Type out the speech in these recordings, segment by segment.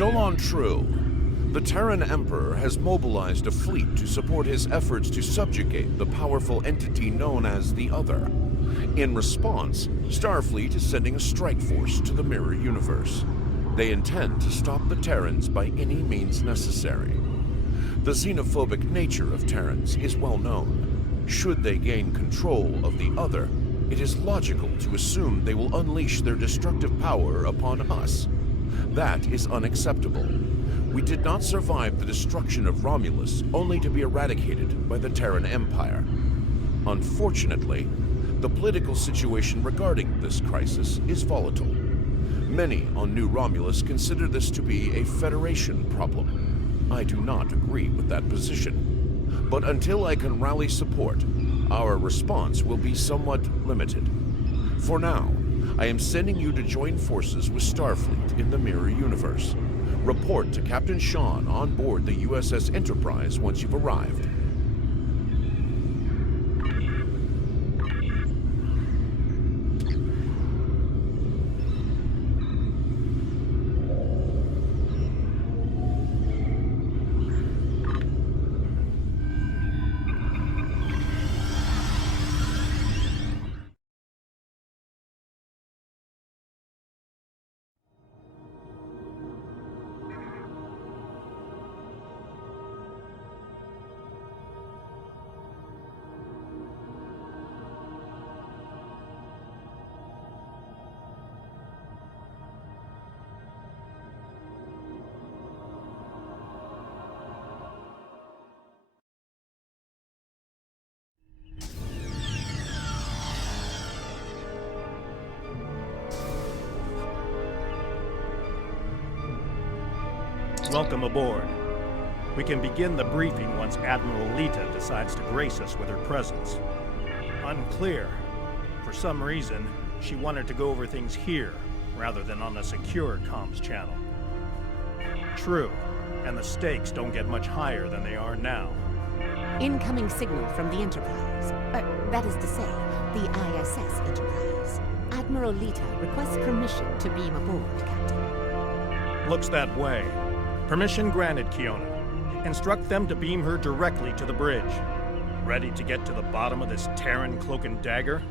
Solon True. The Terran Emperor has mobilized a fleet to support his efforts to subjugate the powerful entity known as the Other. In response, Starfleet is sending a strike force to the Mirror Universe. They intend to stop the Terrans by any means necessary. The xenophobic nature of Terrans is well known. Should they gain control of the Other, it is logical to assume they will unleash their destructive power upon us. That is unacceptable. We did not survive the destruction of Romulus only to be eradicated by the Terran Empire. Unfortunately, the political situation regarding this crisis is volatile. Many on New Romulus consider this to be a Federation problem. I do not agree with that position. But until I can rally support, our response will be somewhat limited. For now, I am sending you to join forces with Starfleet in the Mirror Universe. Report to Captain Sean on board the I.S.S. Enterprise once you've arrived. Welcome aboard. We can begin the briefing once Admiral Lita decides to grace us with her presence. Unclear. For some reason, she wanted to go over things here, rather than on a secure comms channel. True, and the stakes don't get much higher than they are now. Incoming signal from the Enterprise. That is to say, the I.S.S. Enterprise. Admiral Lita requests permission to beam aboard, Captain. Looks that way. Permission granted, Kiona. Instruct them to beam her directly to the bridge. Ready to get to the bottom of this Terran cloak and dagger?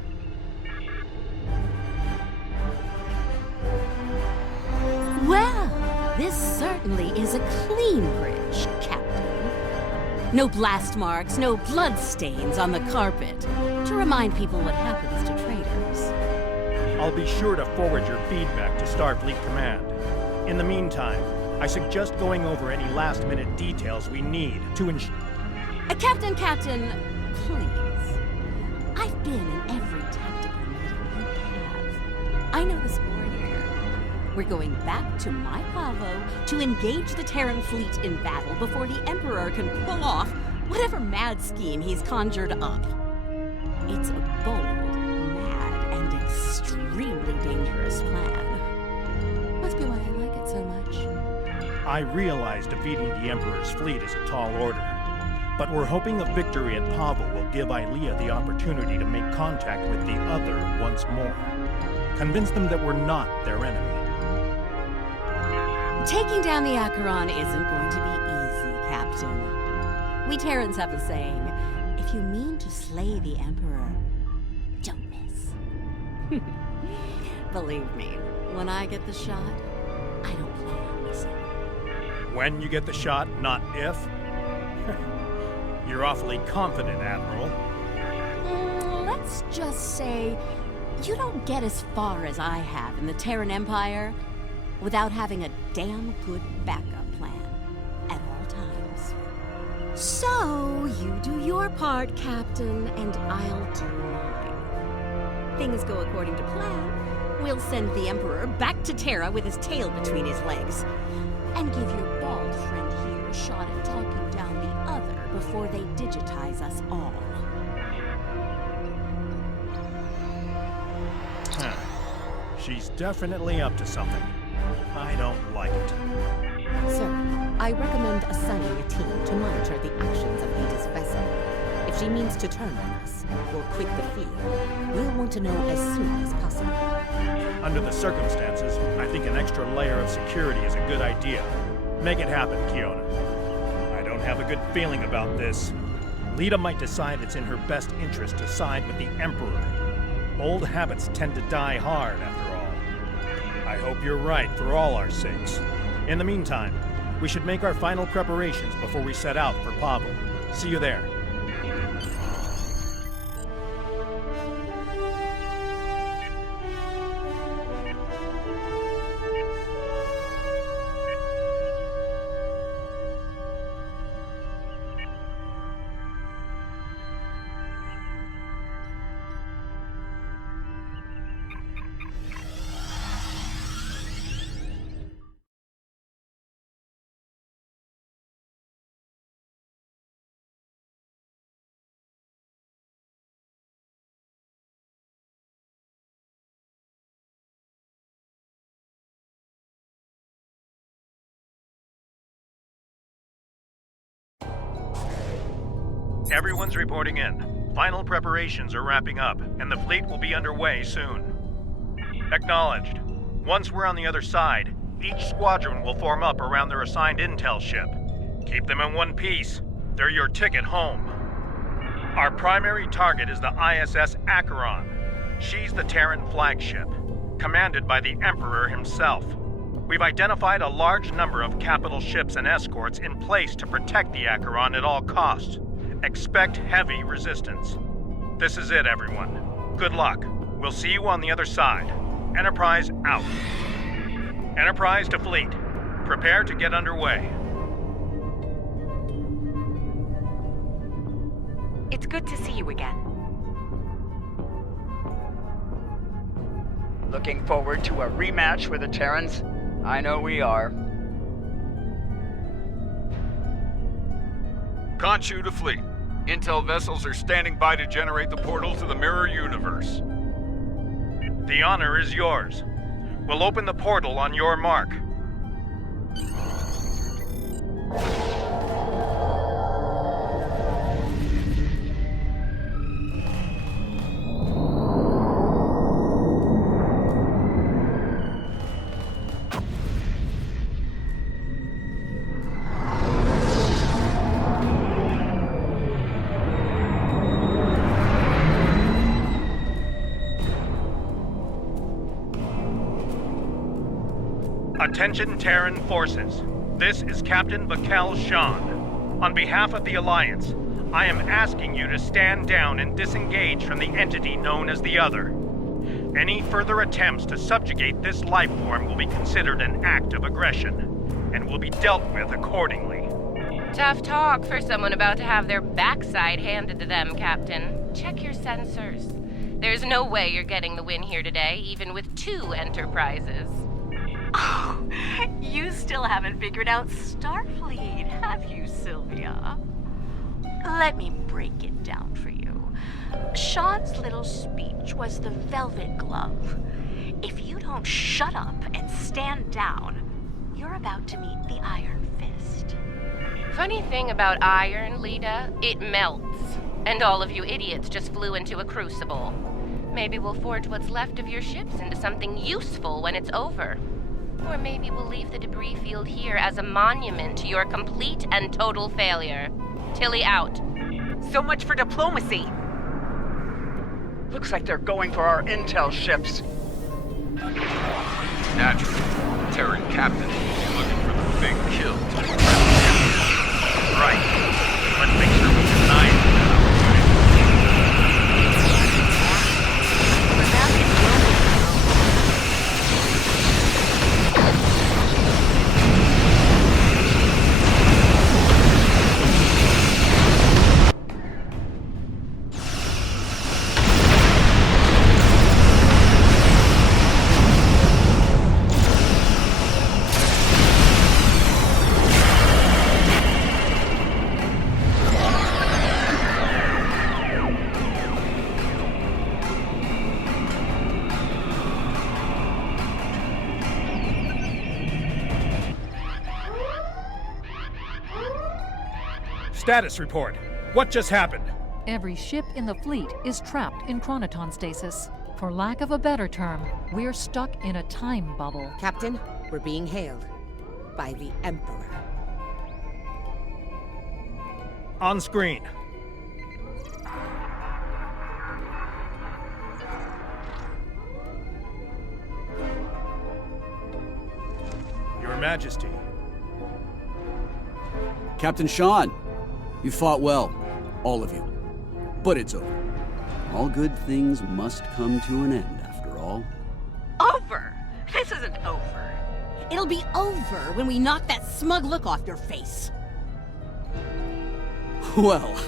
Well, this certainly is a clean bridge, Captain. No blast marks, no blood stains on the carpet, to remind people what happens to traitors. I'll be sure to forward your feedback to Starfleet Command. In the meantime, I suggest going over any last-minute details we need to ensure... Captain, please. I've been in every tactical meeting you have. I know the score here. We're going back to my Pahvo to engage the Terran fleet in battle before the Emperor can pull off whatever mad scheme he's conjured up. It's a bold, mad, and extremely dangerous plan. Must be why I like it so much. I realize defeating the Emperor's fleet is a tall order, but we're hoping a victory at Pahvo will give Ilea the opportunity to make contact with the Other once more. Convince them that we're not their enemy. Taking down the Acheron isn't going to be easy, Captain. We Terrans have a saying, if you mean to slay the Emperor, don't miss. Believe me, when I get the shot, I don't plan on missing. When you get the shot, not if? You're awfully confident, Admiral. Let's just say you don't get as far as I have in the Terran Empire without having a damn good backup plan at all times. So, you do your part, Captain, and I'll do mine. Things go according to plan. We'll send the Emperor back to Terra with his tail between his legs, and give your bald friend here a shot at talking down the Other before they digitize us all. She's definitely up to something. I don't like it. Sir, I recommend assigning a team to monitor the actions of Lita's vessel. If she means to turn on us or quit the field, we'll want to know as soon as possible. Under the circumstances, I think an extra layer of security is a good idea. Make it happen, Kiona. I don't have a good feeling about this. Lita might decide it's in her best interest to side with the Emperor. Old habits tend to die hard, after all. I hope you're right for all our sakes. In the meantime, we should make our final preparations before we set out for Pahvo. See you there. Everyone's reporting in. Final preparations are wrapping up, and the fleet will be underway soon. Acknowledged. Once we're on the other side, each squadron will form up around their assigned intel ship. Keep them in one piece. They're your ticket home. Our primary target is the I.S.S. Acheron. She's the Terran flagship, commanded by the Emperor himself. We've identified a large number of capital ships and escorts in place to protect the Acheron at all costs. Expect heavy resistance. This is it, everyone. Good luck. We'll see you on the other side. Enterprise out. Enterprise to fleet. Prepare to get underway. It's good to see you again. Looking forward to a rematch with the Terrans? I know we are. Khonshu to fleet. Intel vessels are standing by to generate the portal to the mirror universe. The honor is yours. We'll open the portal on your mark. Attention Terran forces. This is Captain Bakel Shan. On behalf of the Alliance, I am asking you to stand down and disengage from the entity known as the Other. Any further attempts to subjugate this life form will be considered an act of aggression, and will be dealt with accordingly. Tough talk for someone about to have their backside handed to them, Captain. Check your sensors. There's no way you're getting the win here today, even with 2 Enterprises. Oh, you still haven't figured out Starfleet, have you, Sylvia? Let me break it down for you. Sean's little speech was the velvet glove. If you don't shut up and stand down, you're about to meet the Iron Fist. Funny thing about iron, Lita, it melts. And all of you idiots just flew into a crucible. Maybe we'll forge what's left of your ships into something useful when it's over. Or maybe we'll leave the debris field here as a monument to your complete and total failure. Tilly out. So much for diplomacy. Looks like they're going for our intel ships. Naturally, the Terran captain will be looking for the big kill. Right. Let's make sure we deny it. Status report. What just happened? Every ship in the fleet is trapped in chronoton stasis. For lack of a better term, we're stuck in a time bubble. Captain, we're being hailed by the Emperor. On screen. Your Majesty. Captain Sean, you fought well, all of you. But it's over. All good things must come to an end, after all. Over? This isn't over. It'll be over when we knock that smug look off your face. Well,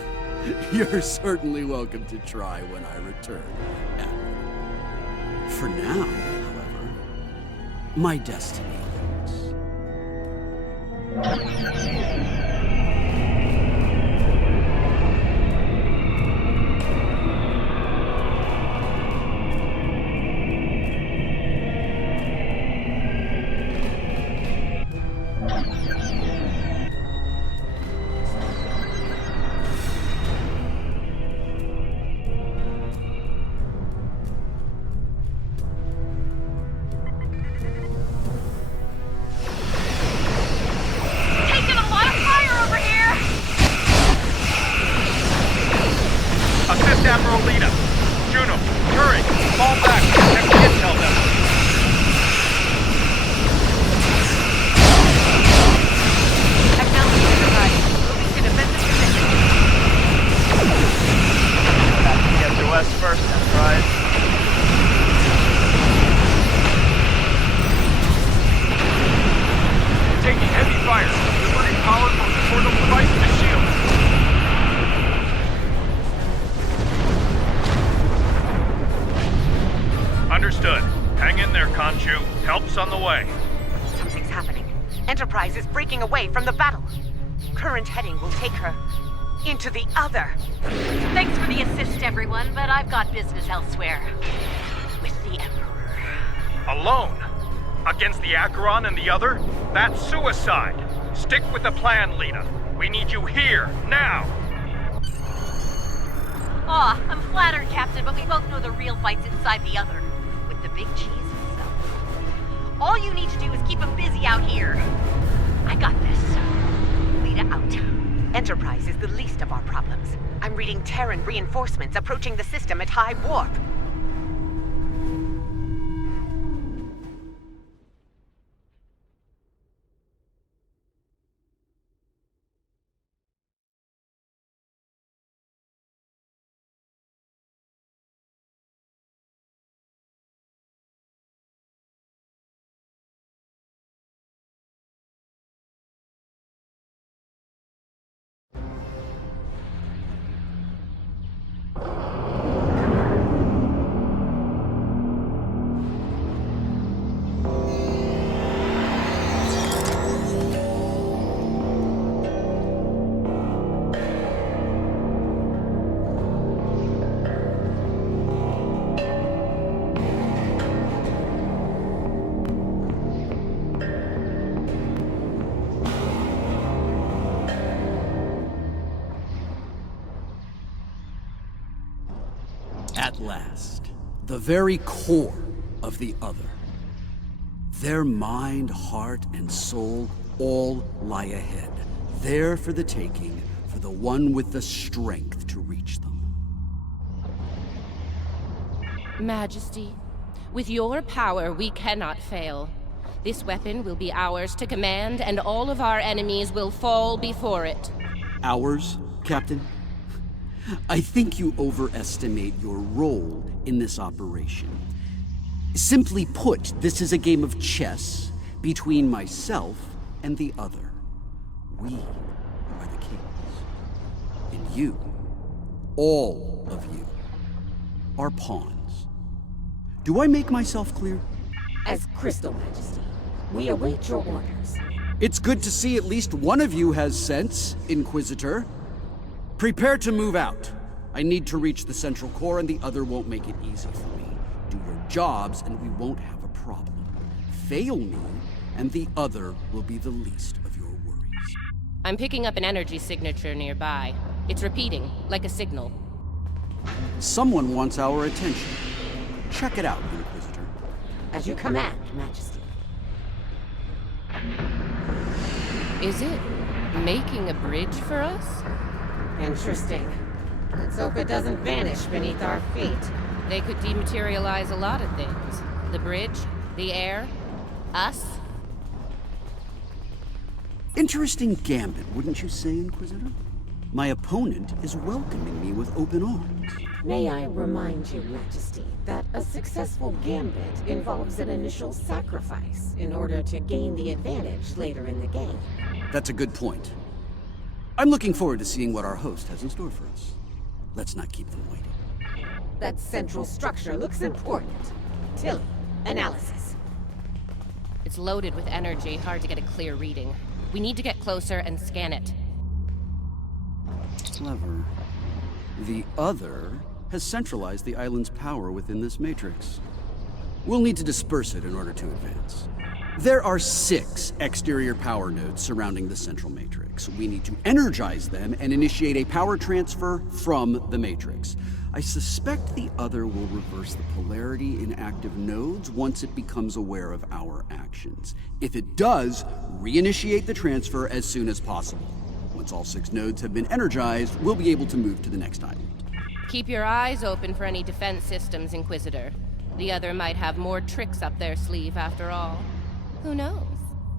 you're certainly welcome to try when I return, Admiral. For now, however, my destiny awaits. Understood. Hang in there, Khonshu. Help's on the way. Something's happening. Enterprise is breaking away from the battle. Current heading will take her into the other. Thanks for the assist, everyone, but I've got business elsewhere. With the Emperor. Alone? Against the Acheron and the other? That's suicide. Stick with the plan, Lita. We need you here, now. Aw, I'm flattered, Captain, but we both know the real fight's inside the other. With the big cheese himself. All you need to do is keep him busy out here. I got this. Lita out. Enterprise is the least of our problems. I'm reading Terran reinforcements approaching the system at high warp. At last, the very core of the other. Their mind, heart, and soul all lie ahead, there for the taking, for the one with the strength to reach them. Majesty, with your power, we cannot fail. This weapon will be ours to command, and all of our enemies will fall before it. Ours, Captain? I think you overestimate your role in this operation. Simply put, this is a game of chess between myself and the other. We are the kings. And you, all of you, are pawns. Do I make myself clear? As Crystal Majesty, we await your orders. It's good to see at least one of you has sense, Inquisitor. Prepare to move out. I need to reach the central core and the other won't make it easy for me. Do your jobs and we won't have a problem. Fail me and the other will be the least of your worries. I'm picking up an energy signature nearby. It's repeating, like a signal. Someone wants our attention. Check it out, Inquisitor. As you command, Majesty. Is it making a bridge for us? Interesting. Let's hope it doesn't vanish beneath our feet. They could dematerialize a lot of things. The bridge, the air, us. Interesting gambit, wouldn't you say, Inquisitor? My opponent is welcoming me with open arms. May I remind you, Majesty, that a successful gambit involves an initial sacrifice in order to gain the advantage later in the game. That's a good point. I'm looking forward to seeing what our host has in store for us. Let's not keep them waiting. That central structure looks important. Tilly, analysis. It's loaded with energy, hard to get a clear reading. We need to get closer and scan it. Clever. The other has centralized the island's power within this matrix. We'll need to disperse it in order to advance. There are 6 exterior power nodes surrounding the central matrix. We need to energize them and initiate a power transfer from the matrix. I suspect the other will reverse the polarity in active nodes once it becomes aware of our actions. If it does, reinitiate the transfer as soon as possible. Once all 6 nodes have been energized, we'll be able to move to the next island. Keep your eyes open for any defense systems, Inquisitor. The other might have more tricks up their sleeve after all. Who knows?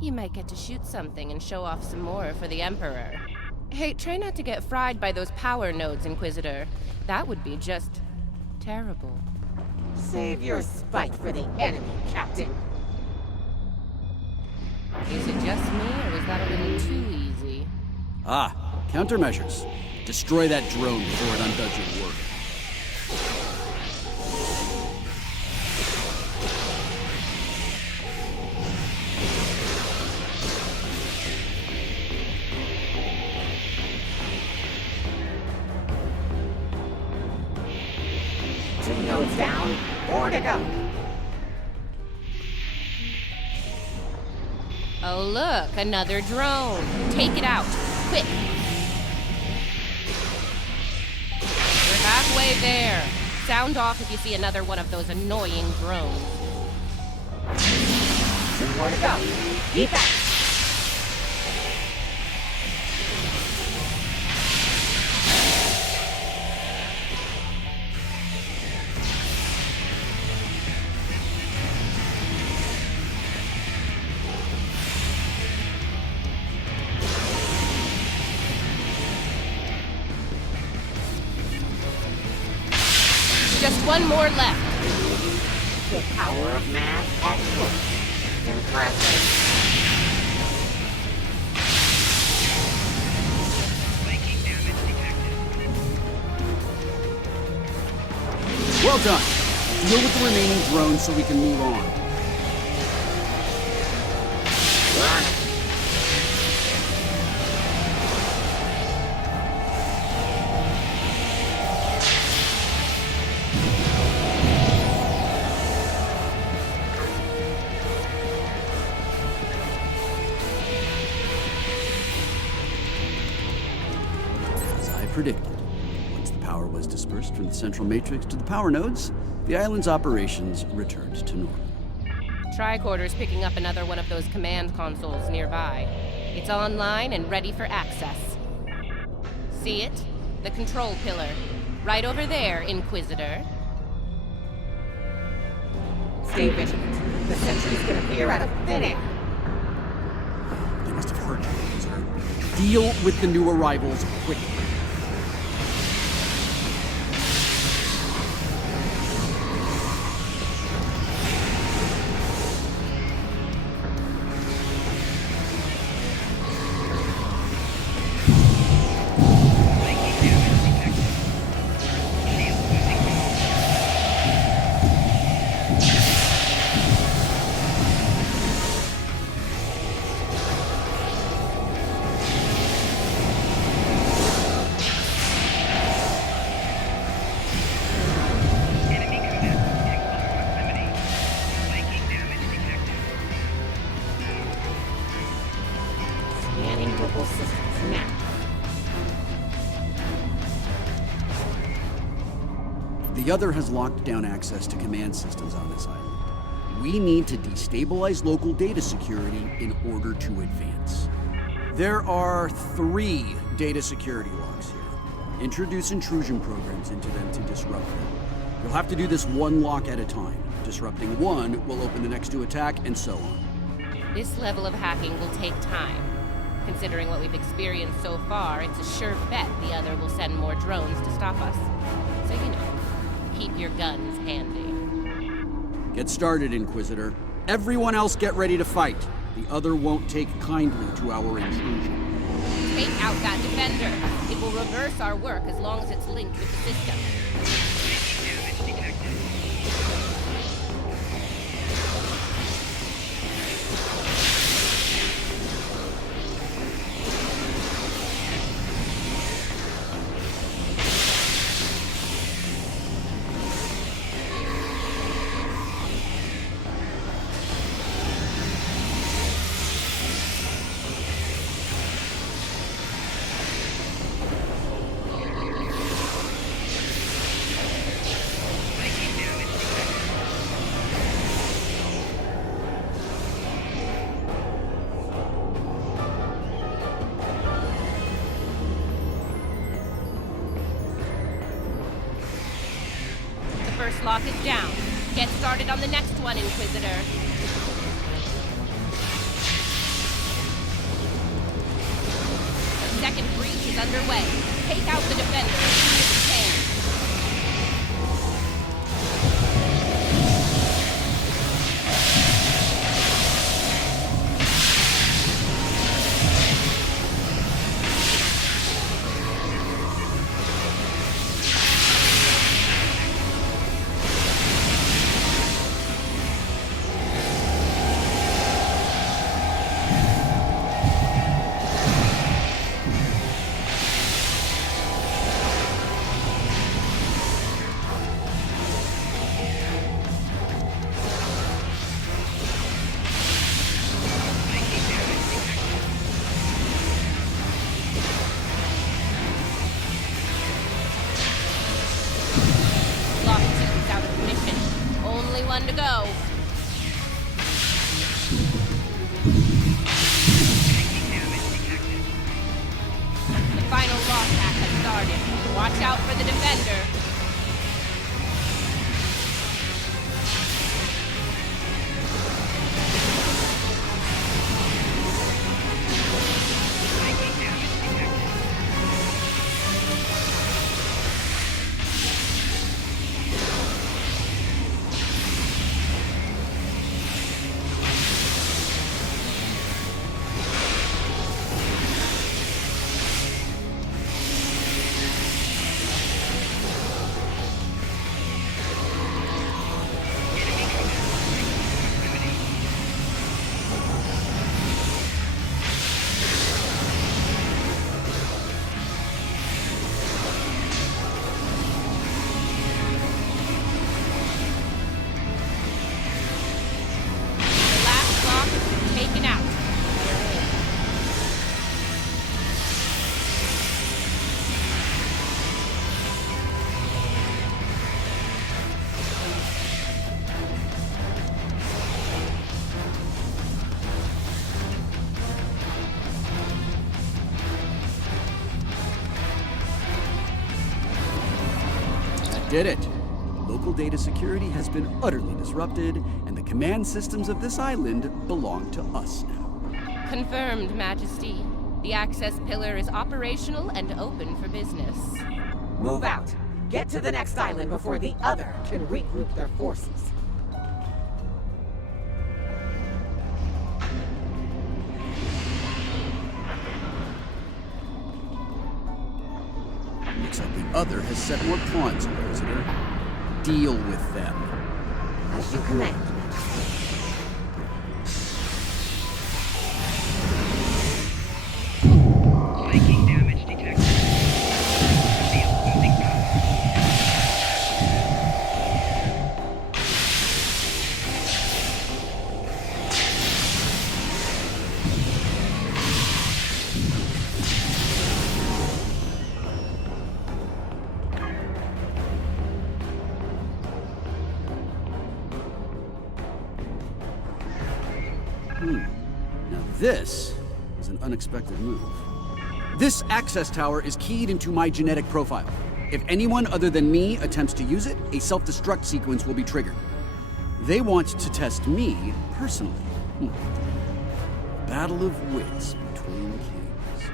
You might get to shoot something and show off some more for the Emperor. Hey, try not to get fried by those power nodes, Inquisitor. That would be just terrible. Save your spite for the enemy, Captain. Is it just me, or was that a little too easy? Ah, countermeasures. Destroy that drone before it undoes your work. Two nodes down, 4 to go. Oh look, another drone. Take it out, quick. We're halfway there. Sound off if you see another one of those annoying drones. 2 more to go. Keep at it. Just one more left. The power of math at work. Impressive. Well done. Deal with the remaining drones so we can move on. As I predicted, once the power was dispersed from the central matrix to the power nodes, the island's operations returned to normal. Tricorder's picking up another one of those command consoles nearby. It's online and ready for access. See it? The control pillar. Right over there, Inquisitor. Stay vigilant. The sentry's gonna appear out of thin air. They must have heard you, Inquisitor. Deal with the new arrivals quickly. Scanning local systems now. The other has locked down access to command systems on this island. We need to destabilize local data security in order to advance. There are 3 data security locks here. Introduce intrusion programs into them to disrupt them. You'll have to do this one lock at a time. Disrupting one will open the next to attack, and so on. This level of hacking will take time. Considering what we've experienced so far, it's a sure bet the other will send more drones to stop us. So, keep your guns handy. Get started, Inquisitor. Everyone else get ready to fight. The other won't take kindly to our intrusion. Take out that defender. It will reverse our work as long as it's linked with the system. First lock is down. Get started on the next one, Inquisitor. The second breach is underway. Take out the defender as soon as you can. One to go. The final lock hack has started. Watch out for the defender. Did it! Local data security has been utterly disrupted, and the command systems of this island belong to us now. Confirmed, Majesty. The access pillar is operational and open for business. Move out. Get to the next island before the other can regroup their forces. Looks like the other has set more pawns, Inquisitor. Deal with them. As you command. Taking damage detected. Shield losing power. Now this is an unexpected move. This access tower is keyed into my genetic profile. If anyone other than me attempts to use it, a self-destruct sequence will be triggered. They want to test me personally. A battle of wits between kings.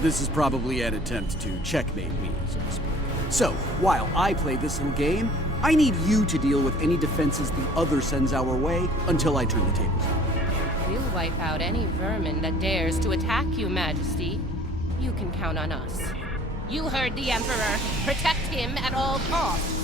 This is probably an attempt to checkmate me, so to speak. So, while I play this little game, I need you to deal with any defenses the other sends our way until I turn the tables. We'll wipe out any vermin that dares to attack you, Majesty. You can count on us. You heard the Emperor. Protect him at all costs.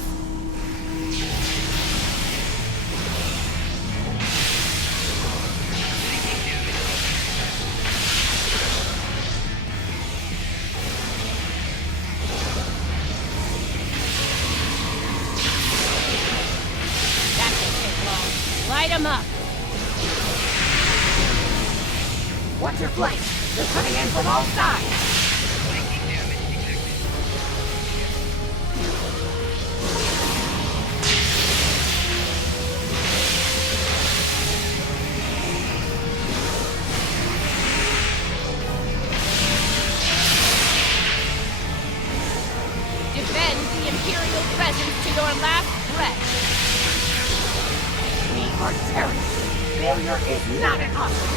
That won't take long. Light him up. Watch your flank! They're coming in from all sides! Defend the Imperial presence to your last breath. We are Terrans. Failure is not an option.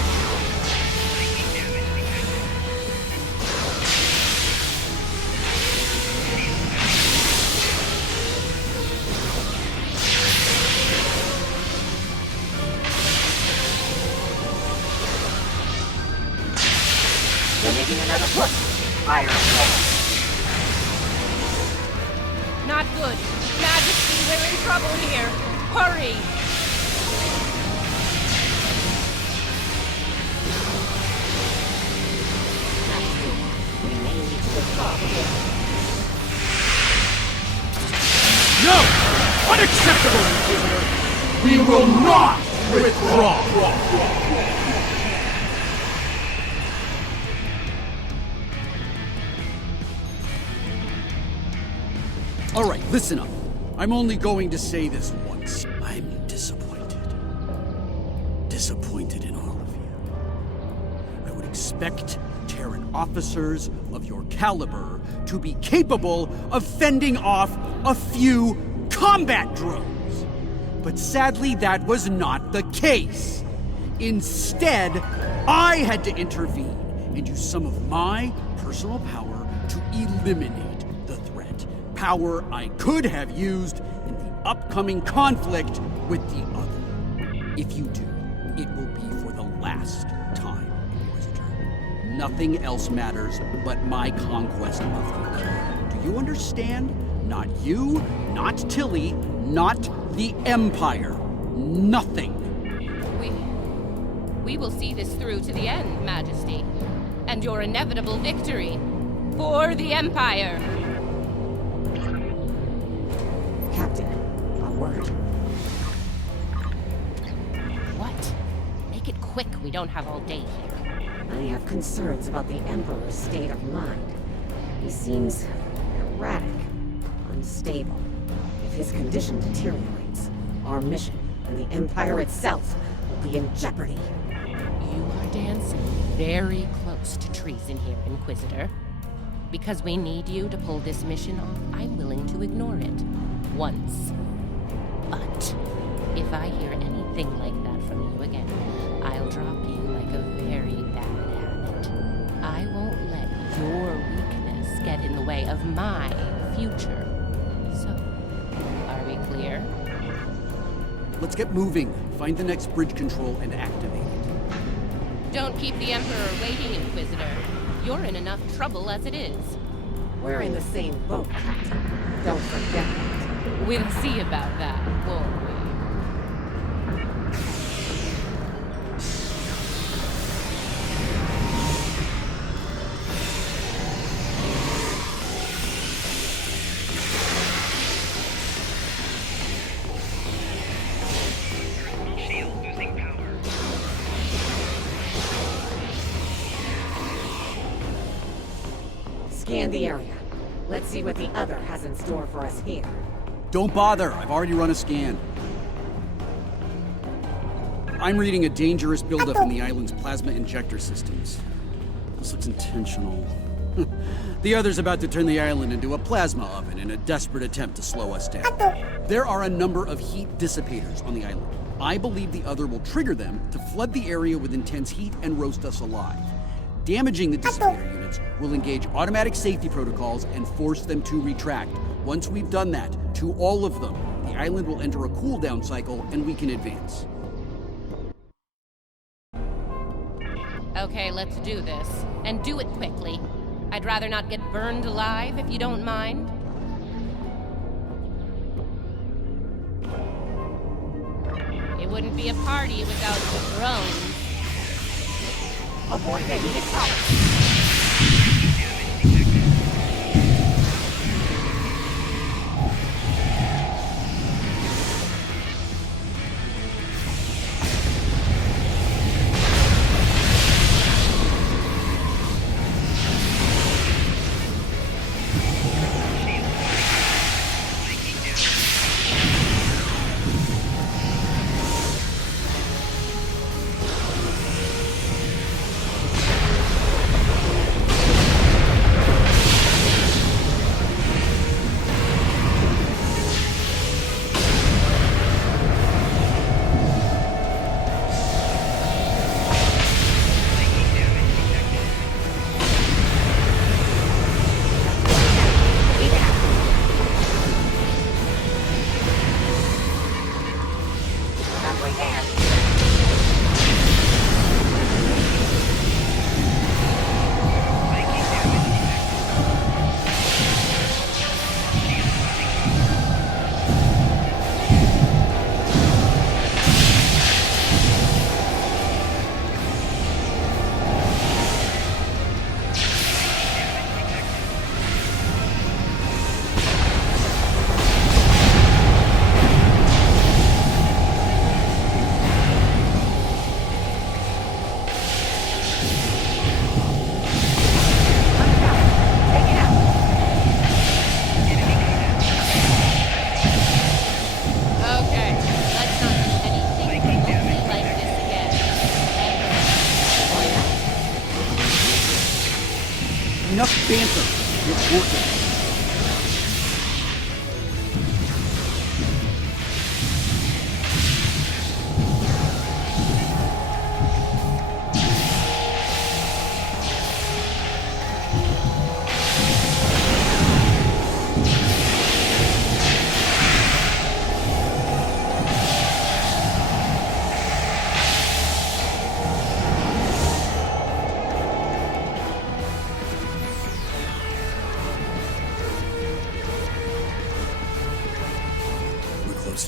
They're making another push. Fire again. Not good. Majesty, we're in trouble here. Hurry! We may need to withdraw here. No! Unacceptable, Inquisitor! We will not withdraw! All right, listen up. I'm only going to say this once. I'm disappointed. Disappointed in all of you. I would expect Terran officers of your caliber to be capable of fending off a few combat drones. But sadly, that was not the case. Instead, I had to intervene and use some of my personal power to eliminate the threat. Power I could have used in the upcoming conflict with the other. If you do, it will be for the last time, Inquisitor. Nothing else matters but my conquest of the other. Do you understand? Not you, not Tilly, not the Empire. Nothing. We will see this through to the end, Majesty. And your inevitable victory for the Empire. Captain, a word. What? Make it quick. We don't have all day here. I have concerns about the Emperor's state of mind. He seems erratic, unstable. If his condition deteriorates, our mission and the Empire itself will be in jeopardy. You are dancing very close to treason here, Inquisitor. Because we need you to pull this mission off, I'm willing to ignore it. Once. But if I hear anything like that from you again, I'll drop you like a very bad habit. I won't let your weakness get in the way of my future. So, are we clear? Let's get moving. Find the next bridge control and activate it. Don't keep the Emperor waiting, Inquisitor. You're in enough trouble as it is. We're in the same boat, Captain. Don't forget that. We'll see about that, won't we? Scan the area. Let's see what the other has in store for us here. Don't bother. I've already run a scan. I'm reading a dangerous buildup in the island's plasma injector systems. This looks intentional. The other's about to turn the island into a plasma oven in a desperate attempt to slow us down. There are a number of heat dissipators on the island. I believe the other will trigger them to flood the area with intense heat and roast us alive. Damaging the dissipator units will engage automatic safety protocols and force them to retract. Once we've done that, to all of them, the island will enter a cooldown cycle and we can advance. Okay, let's do this. And do it quickly. I'd rather not get burned alive, if you don't mind. It wouldn't be a party without the drones. Avoid any attack. Enough banter. It's working.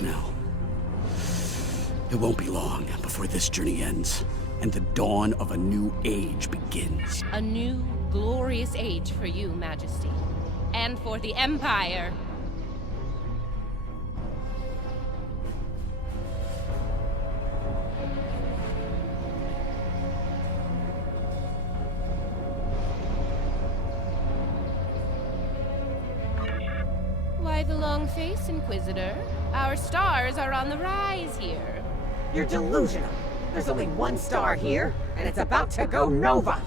Now. It won't be long before this journey ends, and the dawn of a new age begins. A new, glorious age for you, Majesty. And for the Empire. Why the long face, Inquisitor? Our stars are on the rise here. You're delusional. There's only one star here, and it's about to go nova.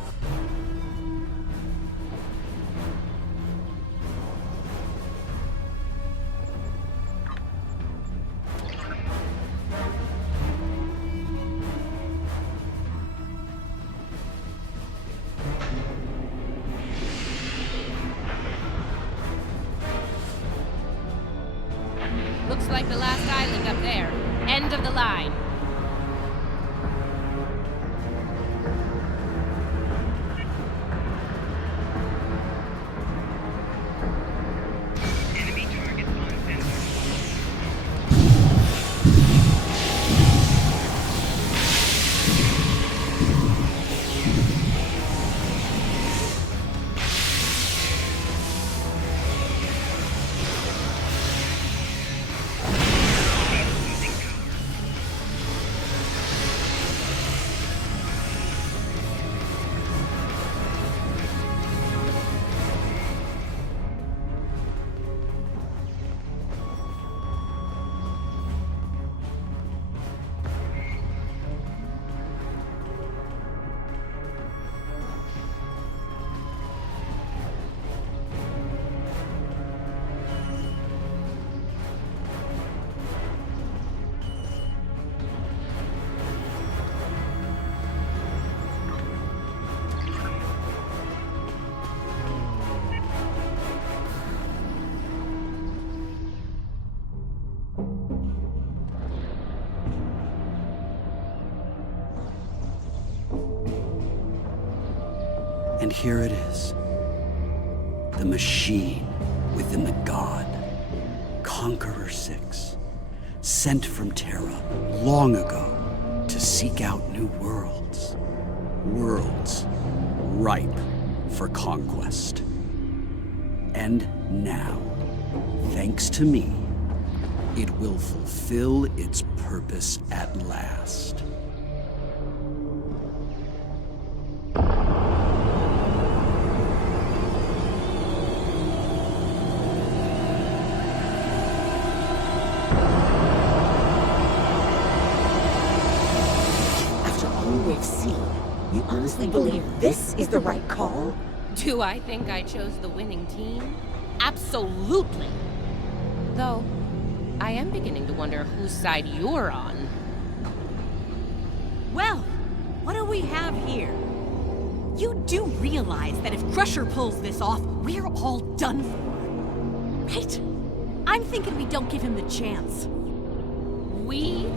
Looks like the last island up there. End of the line. And here it is. The machine within the god. Conqueror 6. Sent from Terra long ago to seek out new worlds. Worlds ripe for conquest. And now, thanks to me, it will fulfill its purpose at last. After all we've seen, you honestly believe this is the right call? Do I think I chose the winning team? Absolutely. Though, I am beginning to wonder whose side you're on. Well, what do we have here? You do realize that if Crusher pulls this off, we're all done for, right? I'm thinking we don't give him the chance. We?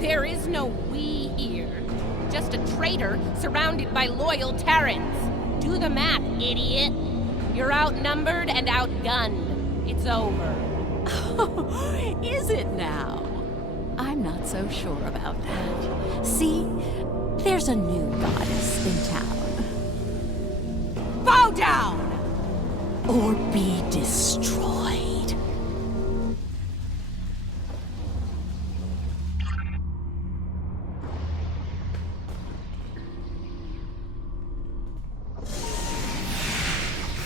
There is no we here. Just a traitor surrounded by loyal Terrans. Do the math, idiot. You're outnumbered and outgunned. It's over. Is it now? I'm not so sure about that. See, there's a new goddess in town. Bow down! Or be destroyed.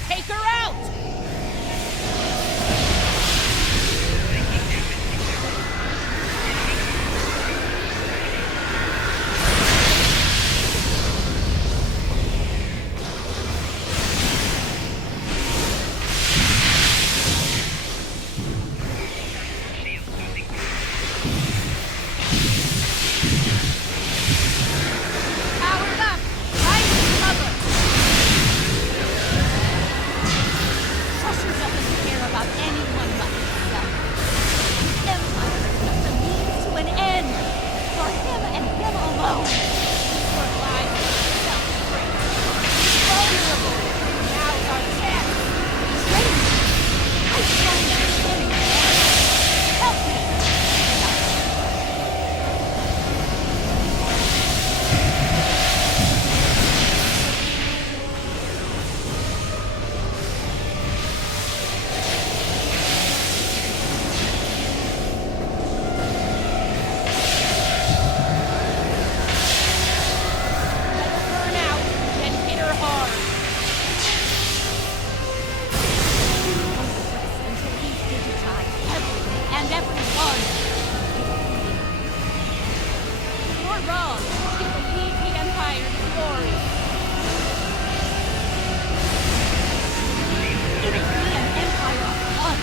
Take her out! Powered up! Right cover! Crusher doesn't care about anyone but himself. The Empire is just a means to an end. For him and him alone. For life, self-strength. Vulnerable. Now's our chance. I don't understand. Help me! Burn out and hit her hard. Until he's digitized everything and everyone. You're wrong. He will lead the Empire to glory. It's me an empire of blood.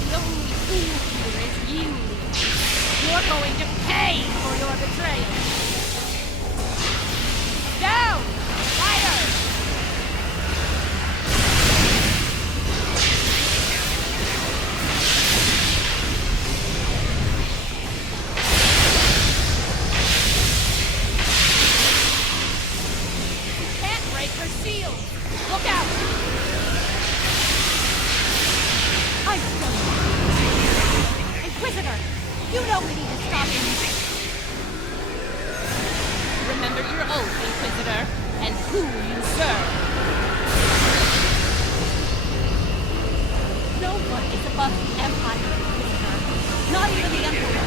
The only fool here is you. You're going to pay for your betrayal. Down! Fire! Can't break her shield. Look out! I've done it. Inquisitor, you know we need to stop him. Remember your oath, Inquisitor, and who you serve. No one is above the Empire, Inquisitor. Not even the Emperor.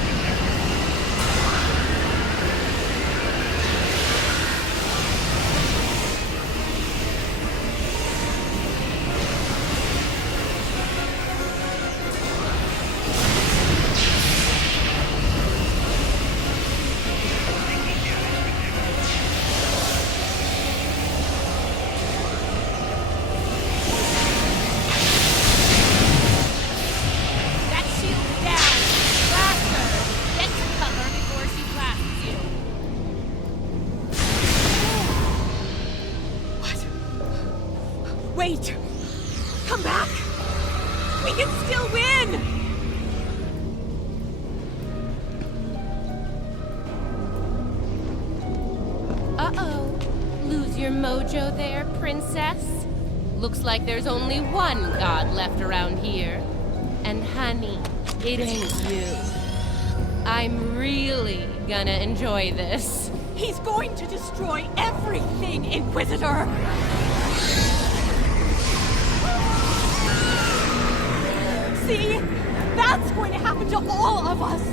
That shield's down! Faster! Get to cover before she blasts you. Wait! Come back! We can still win! mojo there, princess? Looks like there's only one god left around here. And honey, it ain't you. I'm really gonna enjoy this. He's going to destroy everything, Inquisitor! See? That's going to happen to all of us!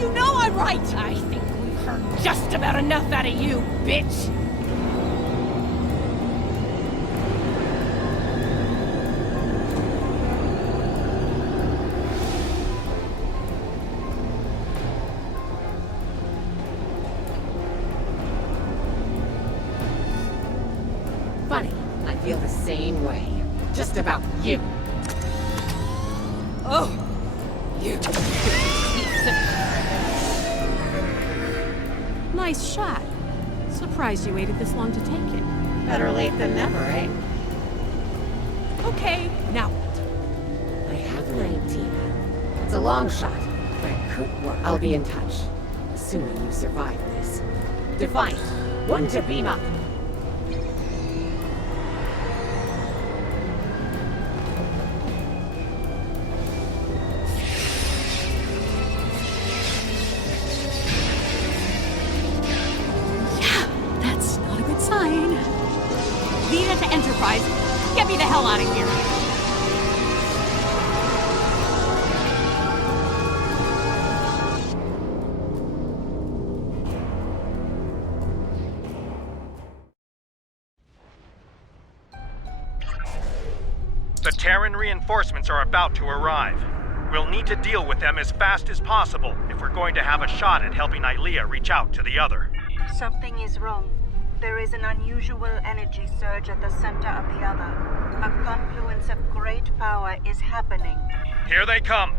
You know I'm right! I think we've heard just about enough out of you, bitch! Funny, I feel the same way. Just about you. Oh! You... Nice shot. Surprised you waited this long to take it. Better late than never, eh? Okay, now what? I have an idea. It's a long shot, but it could work. I'll be in touch. Assuming you survive this. Defiant, one to beam up. Get me the hell out of here! The Terran reinforcements are about to arrive. We'll need to deal with them as fast as possible if we're going to have a shot at helping Ilea reach out to the other. Something is wrong. There is an unusual energy surge at the center of the other. A confluence of great power is happening. Here they come!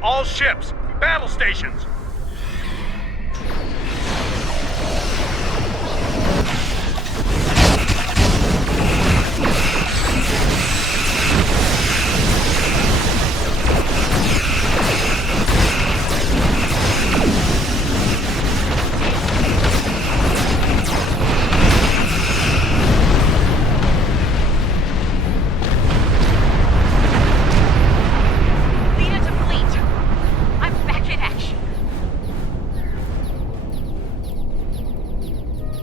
All ships! Battle stations!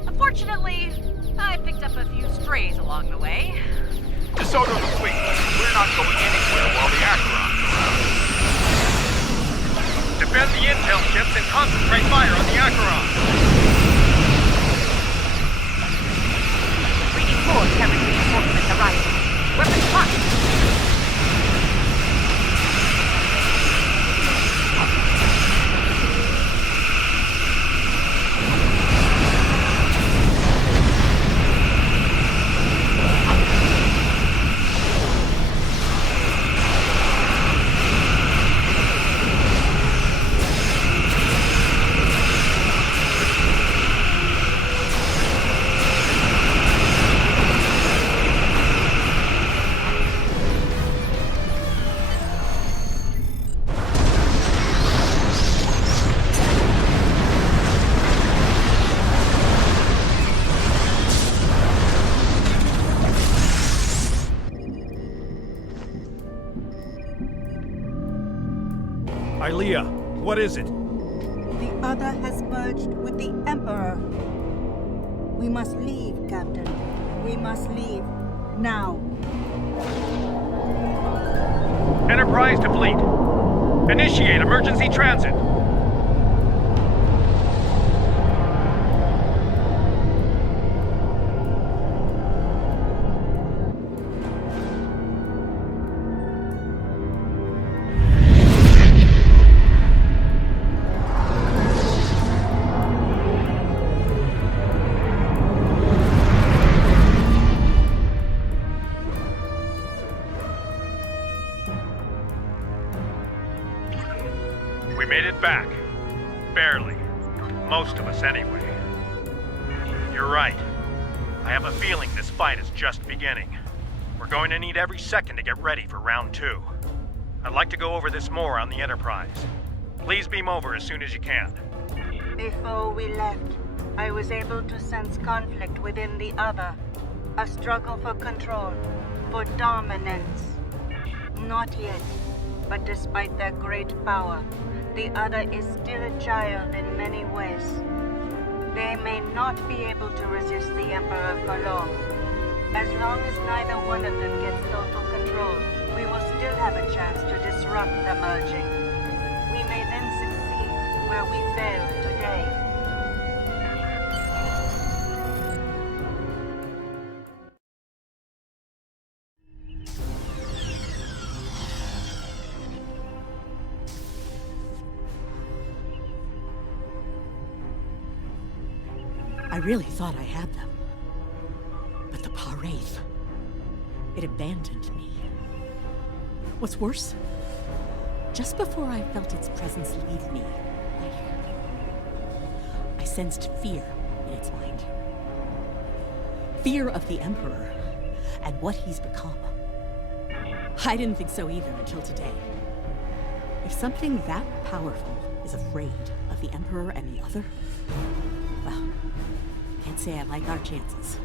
Unfortunately, I picked up a few strays along the way. DeSoto the fleet. We're not going anywhere while the Acheron. Defend the intel ships and concentrate fire on the Acheron. Reading 4 Terran reinforcements arriving. Weapons locked. Ilea, what is it? The other has merged with the Emperor. We must leave, Captain. We must leave. Now. Enterprise to fleet. Initiate emergency transit. We made it back. Barely. Most of us, anyway. You're right. I have a feeling this fight is just beginning. We're going to need every second to get ready for round 2. I'd like to go over this more on the Enterprise. Please beam over as soon as you can. Before we left, I was able to sense conflict within the other. A struggle for control, for dominance. Not yet, but despite their great power, the other is still a child in many ways. They may not be able to resist the Emperor for long. As long as neither one of them gets total control, we will still have a chance to disrupt the merging. We may then succeed where we failed today. I really thought I had them. But the Pahvo, it abandoned me. What's worse, just before I felt its presence leave me, I sensed fear in its mind. Fear of the Emperor and what he's become. I didn't think so either until today. If something that powerful is afraid of the Emperor and the other, well, can't say I like our chances.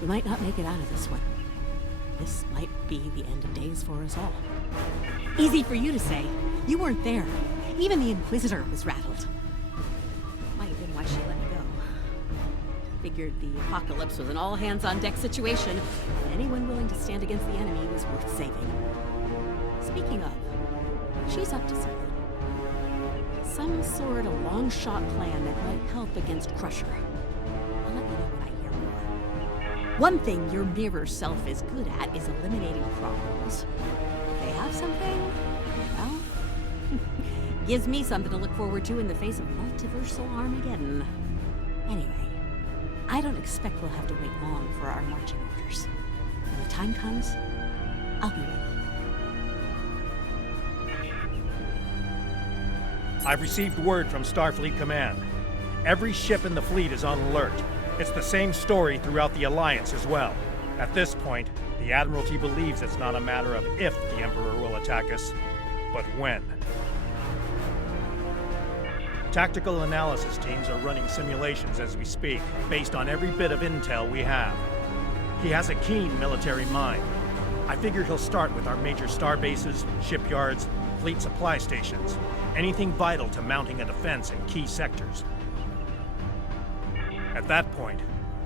We might not make it out of this one. This might be the end of days for us all. Easy for you to say. You weren't there. Even the Inquisitor was rattled. Might have been why she let me go. Figured the apocalypse was an all-hands-on-deck situation. Anyone willing to stand against the enemy was worth saving. Speaking of, she's up to something. Some sort of long-shot plan that might help against Crusher. I'll let you know when I hear more. One thing your mirror self is good at is eliminating problems. If they have something, well, gives me something to look forward to in the face of multiversal Armageddon. Anyway, I don't expect we'll have to wait long for our marching orders. When the time comes, I'll be ready. I've received word from Starfleet Command. Every ship in the fleet is on alert. It's the same story throughout the Alliance as well. At this point, the Admiralty believes it's not a matter of if the Emperor will attack us, but when. Tactical analysis teams are running simulations as we speak, based on every bit of intel we have. He has a keen military mind. I figure he'll start with our major star bases, shipyards, fleet supply stations, anything vital to mounting a defense in key sectors. At that point,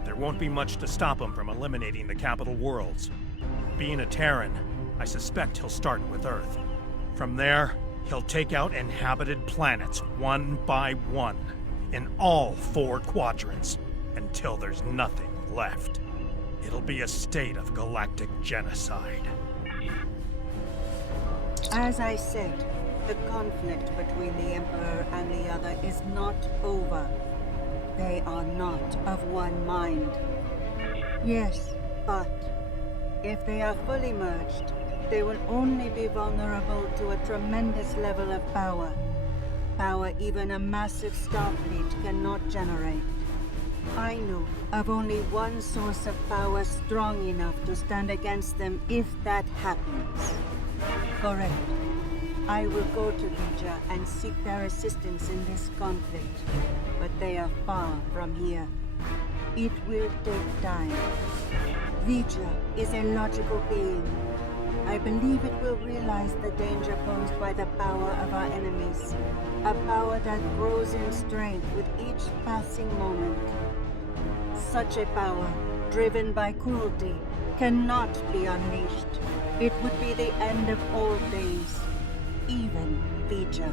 there won't be much to stop him from eliminating the capital worlds. Being a Terran, I suspect he'll start with Earth. From there, he'll take out inhabited planets one by one, in all 4 quadrants, until there's nothing left. It'll be a state of galactic genocide. As I said, the conflict between the Emperor and the other is not over. They are not of one mind. Yes, but if they are fully merged, they will only be vulnerable to a tremendous level of power. Power even a massive starfleet cannot generate. I know of only one source of power strong enough to stand against them if that happens. Correct. I will go to Vija and seek their assistance in this conflict, but they are far from here. It will take time. Vija is a logical being. I believe it will realize the danger posed by the power of our enemies, a power that grows in strength with each passing moment. Such a power, driven by cruelty, cannot be unleashed. It would be the end of all days. Even Vija.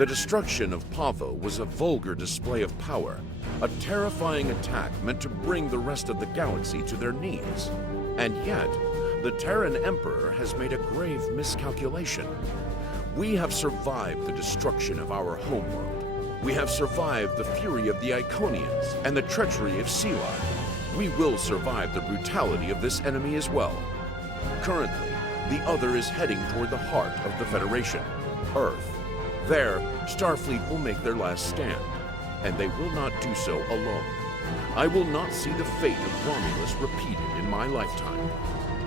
The destruction of Pahvo was a vulgar display of power, a terrifying attack meant to bring the rest of the galaxy to their knees. And yet, the Terran Emperor has made a grave miscalculation. We have survived the destruction of our homeworld. We have survived the fury of the Iconians and the treachery of Sela. We will survive the brutality of this enemy as well. Currently, the other is heading toward the heart of the Federation, Earth. There, Starfleet will make their last stand, and they will not do so alone. I will not see the fate of Romulus repeated in my lifetime.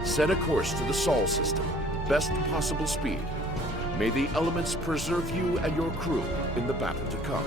Set a course to the Sol system, best possible speed. May the elements preserve you and your crew in the battle to come.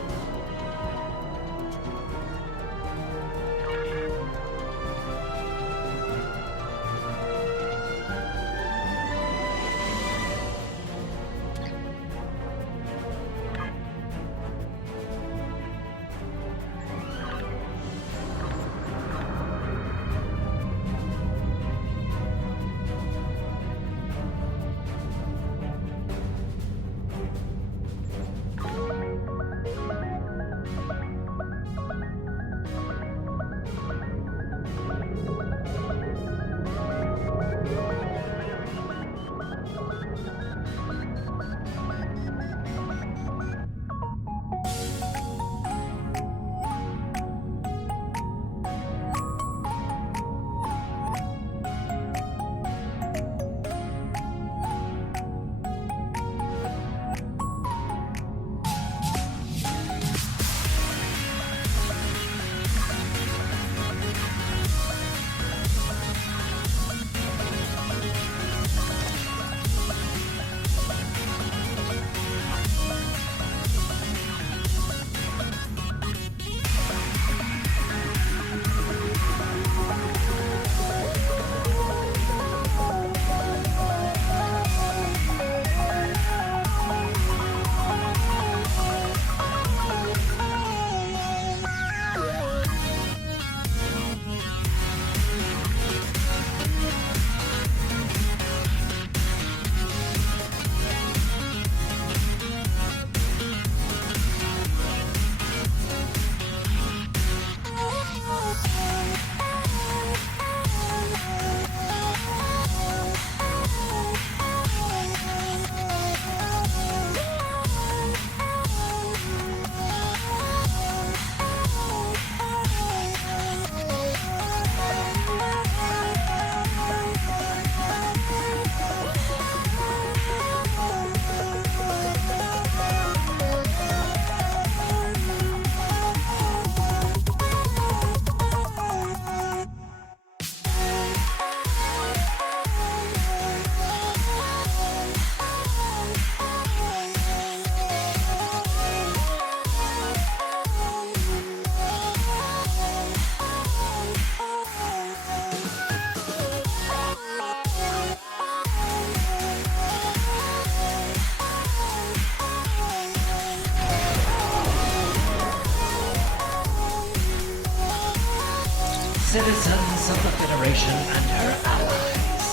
Citizens of the Federation and her allies,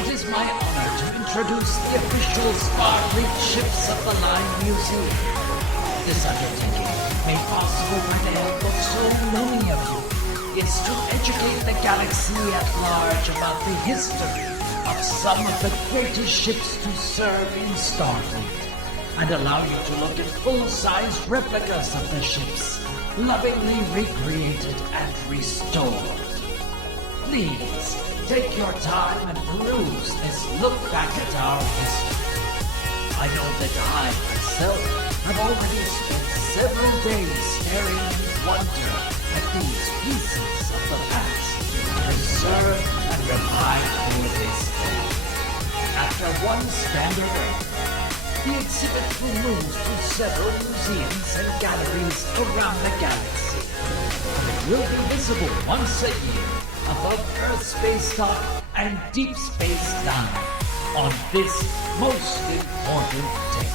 it is my honor to introduce the official Starfleet ships of the Line Museum. This undertaking, made possible by the help of so many of you, is to educate the galaxy at large about the history of some of the greatest ships to serve in Starfleet, and allow you to look at full-size replicas of the ships, lovingly recreated and restored. Please, take your time and peruse this look back at our history. I know that I, myself, have already spent several days staring with wonder at these pieces of the past, preserved and revived for this day. After one standard error, the exhibit will move to several museums and galleries around the galaxy, and it will be visible once a year above Earth Space Dock and Deep Space Nine on this most important date.